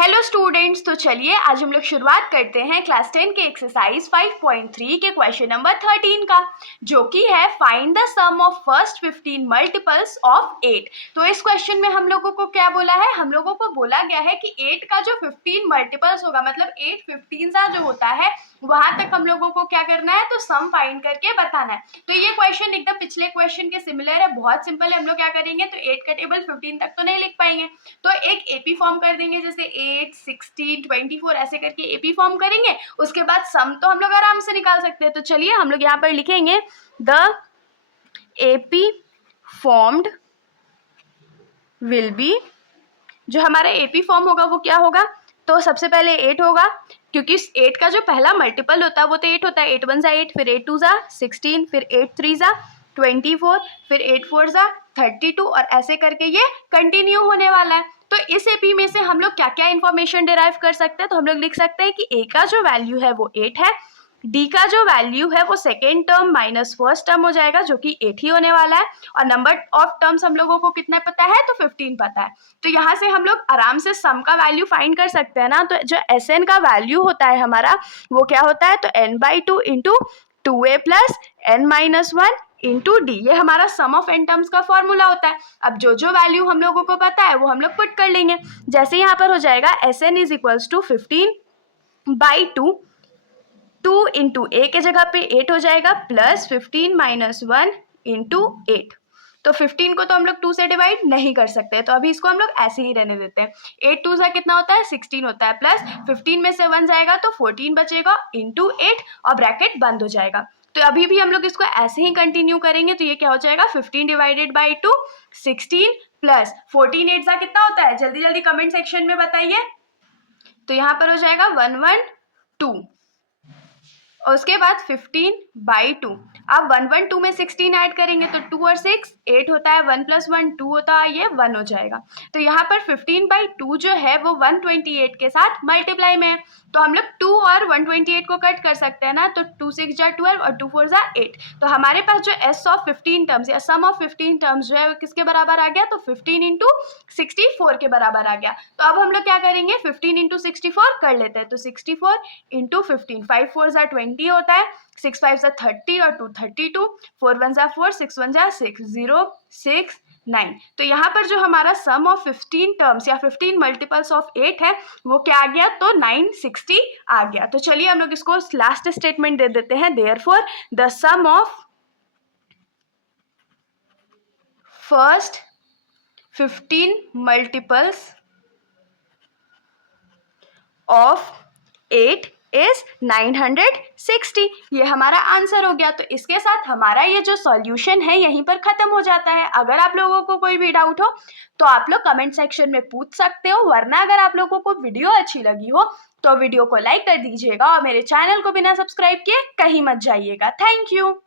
Hello students, तो चलिए आज हम लोग शुरुआत करते हैं क्लास 10 के एक्सरसाइज 5.3 के क्वेश्चन नंबर 13 का, जो कि है find the sum of first 15 multiples of 8। तो इस क्वेश्चन में हम लोगों को क्या बोला है, हम लोगों को बोला गया है कि 8 का जो 15 मल्टीपल्स होगा, मतलब 8 15 जो होता है वहां तक हम लोगों को क्या करना है, तो सम फाइंड करके बताना है। तो ये क्वेश्चन एकदम पिछले क्वेश्चन के सिमिलर है, बहुत सिंपल है। हम लोग क्या करेंगे, तो 8 का टेबल 15 तक तो नहीं लिख पाएंगे, तो एक एपी फॉर्म कर देंगे, जैसे 8 16 24 ऐसे करके एपी फॉर्म करेंगे। उसके बाद सम तो हम लोग आराम से निकाल सकते हैं। तो चलिए हम लोग यहाँ पर लिखेंगे the AP formed will be, जो हमारा एपी फॉर्म होगा वो क्या होगा, तो सबसे पहले 8 होगा, क्योंकि 8 का जो पहला मल्टीपल होता है वो तो 8 होता है। 8 1 जा 8, फिर 8 2 जा 16, फिर 8 3 जा 24, फिर 8 4 जा 32 और ऐसे करके ये कंटिन्यू होने वाला है। तो इस एपी में से हम लोग क्या क्या इन्फॉर्मेशन डिराइव कर सकते हैं, तो हम लोग लिख सकते हैं कि ए का जो वैल्यू है वो 8 है, डी का जो वैल्यू है वो second term minus first term हो जाएगा, जो कि 8 ही होने वाला है, और नंबर ऑफ टर्म्स हम लोगों को कितना पता है, तो 15 पता है। तो यहाँ से हम लोग आराम से सम का वैल्यू फाइंड कर सकते हैं ना। तो जो एस एन का वैल्यू होता है हमारा वो क्या होता है, तो n/2 into 2a plus n-1 into D, ये हमारा सम ऑफ एन टर्म्स का फॉर्मूला होता है। अब जो जो वैल्यू हम लोगों को पता है वो हम लोग पुट कर लेंगे। जैसे यहाँ पर हो जाएगा S N is equals to 15/2, 2 into A के जगह पे 8 हो जाएगा, प्लस 15 माइनस 1 इंटू 8। तो 15 को तो हम लोग 2 से डिवाइड नहीं कर सकते, तो अभी इसको हम लोग ऐसे ही रहने देते हैं। 8 2 से कितना होता है, 16 होता है, प्लस 15 में से 1 जाएगा तो 14 बचेगा इंटू 8 और ब्रैकेट बंद हो जाएगा। तो अभी भी हम लोग इसको ऐसे ही कंटिन्यू करेंगे, तो ये क्या हो जाएगा, 15 डिवाइडेड बाई 2 16 प्लस 14 8 सा कितना होता है, जल्दी जल्दी कमेंट सेक्शन में बताइए। तो यहाँ पर हो जाएगा 112 और उसके बाद 15/2। अब 112 में 16 ऐड करेंगे तो 2 और 6 8 होता है, 1 + 1 2 होता है, ये 1 हो जाएगा। तो यहाँ पर 15/2 जो है वो 128 के साथ मल्टीप्लाई में है, तो हम लोग 2 और 128 को कट कर सकते हैं ना। तो 2 6 जा 12 और 2 4 जा 8। तो हमारे पास जो एस ऑफ 15 टर्म्स या सम ऑफ 15 टर्म्स जो है वो किसके बराबर आ गया, तो 15 इंटू 64 के बराबर आ गया। तो अब हम लोग क्या करेंगे, 15 इंटू 64 कर लेते हैं। तो 64 इंटू 15, 5 4 जा 20 होता है, 6 5 जा 30 और 2 32, 4 1 जा 4, 6 1 जा 6, 0 6 9। तो यहाँ पर जो हमारा सम ऑफ 15 टर्म्स या 15 मल्टीपल्स ऑफ 8 है वो क्या आ गया, तो 960 आ गया। तो चलिए हम लोग इसको लास्ट स्टेटमेंट दे देते हैं, therefore the sum of first 15 multiples of 8 is 960। ये हमारा आंसर हो गया। तो इसके साथ हमारा ये जो सॉल्यूशन है यहीं पर खत्म हो जाता है। अगर आप लोगों को कोई भी डाउट हो तो आप लोग कमेंट सेक्शन में पूछ सकते हो, वरना अगर आप लोगों को वीडियो अच्छी लगी हो तो वीडियो को लाइक कर दीजिएगा और मेरे चैनल को बिना सब्सक्राइब किए कहीं मत जाइएगा। Thank you.